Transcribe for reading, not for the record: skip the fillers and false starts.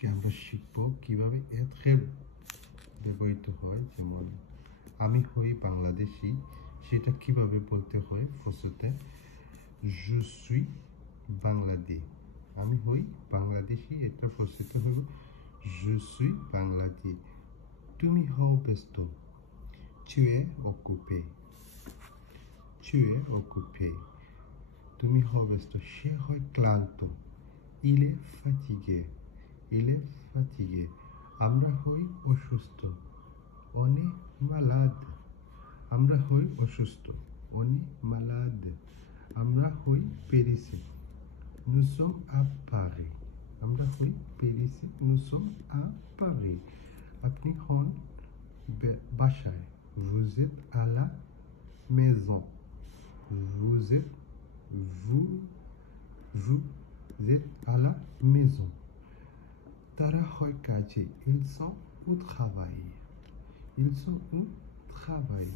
আজকে আমরা শিখব কিভাবে être ব্যবহৃত হয়। যেমন আমি হই বাংলাদেশি, সেটা কিভাবে বলতে হয় ফ্রান্সতে। je suis বাংলাদেশি, আমি হই বাংলাদেশি, এটা ফ্রান্সতে হলো je suis বাংলাদেশি। তুমি হও ব্যস্ত, tu es occupé, tu es occupé। তুমি হও ব্যস্ত, সে হয় ক্লান্ত, il est fatigué, il est fatigué। আমরা হই অসুস্থ, on est malade, আমরা হই অসুস্থ, on est malade। আমরা হই প্যারিসে, nous sommes à Paris, আমরা হই প্যারিসে, nous sommes à Paris। আপনি হন বাসায়, vous êtes à la maison, vous êtes à la maison। তারা হয় কাজে, ils sont au travail, ils sont au travail।